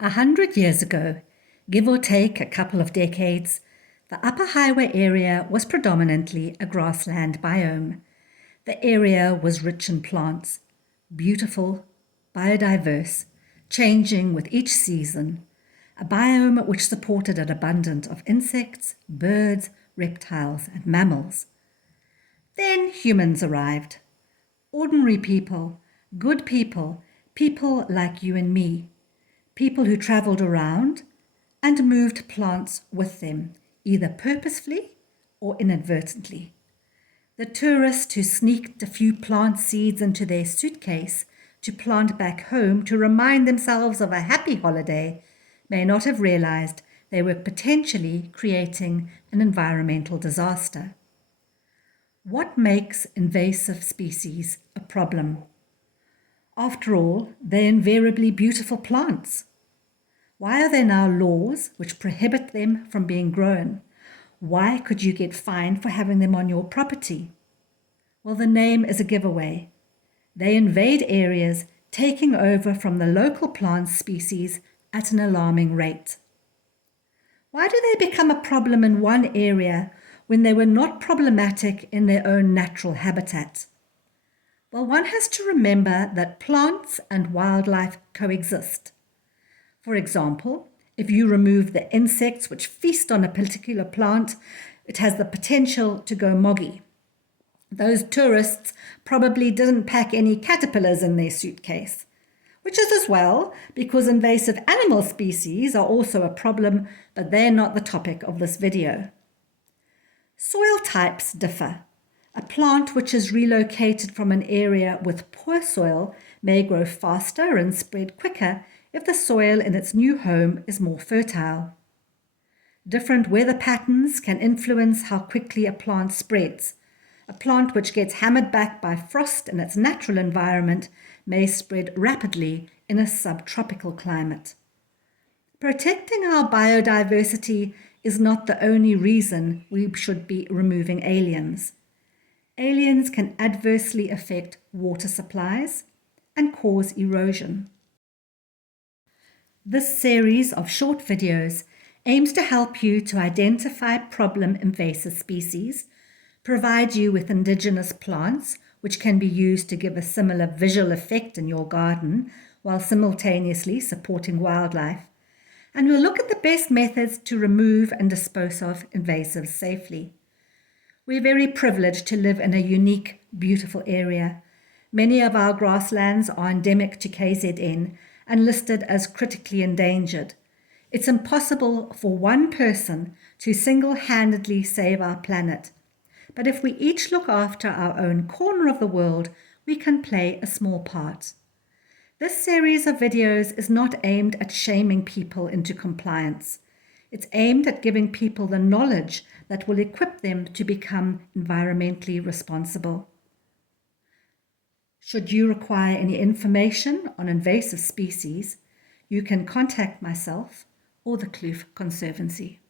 100 years ago, give or take a couple of decades, the Upper Highway area was predominantly a grassland biome. The area was rich in plants, beautiful, biodiverse, changing with each season, a biome which supported an abundance of insects, birds, reptiles, and mammals. Then humans arrived. Ordinary people, good people, people like you and me. People who traveled around and moved plants with them, either purposefully or inadvertently. The tourist who sneaked a few plant seeds into their suitcase to plant back home to remind themselves of a happy holiday may not have realized they were potentially creating an environmental disaster. What makes invasive species a problem? After all, they're invariably beautiful plants. Why are there now laws which prohibit them from being grown? Why could you get fined for having them on your property? Well, the name is a giveaway. They invade areas, taking over from the local plant species at an alarming rate. Why do they become a problem in one area when they were not problematic in their own natural habitat? Well, one has to remember that plants and wildlife coexist. For example, if you remove the insects which feast on a particular plant, it has the potential to go moggy. Those tourists probably didn't pack any caterpillars in their suitcase, which is as well because invasive animal species are also a problem, but they're not the topic of this video. Soil types differ. A plant which is relocated from an area with poor soil may grow faster and spread quicker if the soil in its new home is more fertile. Different weather patterns can influence how quickly a plant spreads. A plant which gets hammered back by frost in its natural environment may spread rapidly in a subtropical climate. Protecting our biodiversity is not the only reason we should be removing aliens. Aliens can adversely affect water supplies and cause erosion. This series of short videos aims to help you to identify problem invasive species, provide you with indigenous plants which can be used to give a similar visual effect in your garden while simultaneously supporting wildlife, and we'll look at the best methods to remove and dispose of invasives safely. We're very privileged to live in a unique, beautiful area. Many of our grasslands are endemic to KZN and listed as critically endangered. It's impossible for one person to single-handedly save our planet. But if we each look after our own corner of the world, we can play a small part. This series of videos is not aimed at shaming people into compliance. It's aimed at giving people the knowledge that will equip them to become environmentally responsible. Should you require any information on invasive species, you can contact myself or the Kloof Conservancy.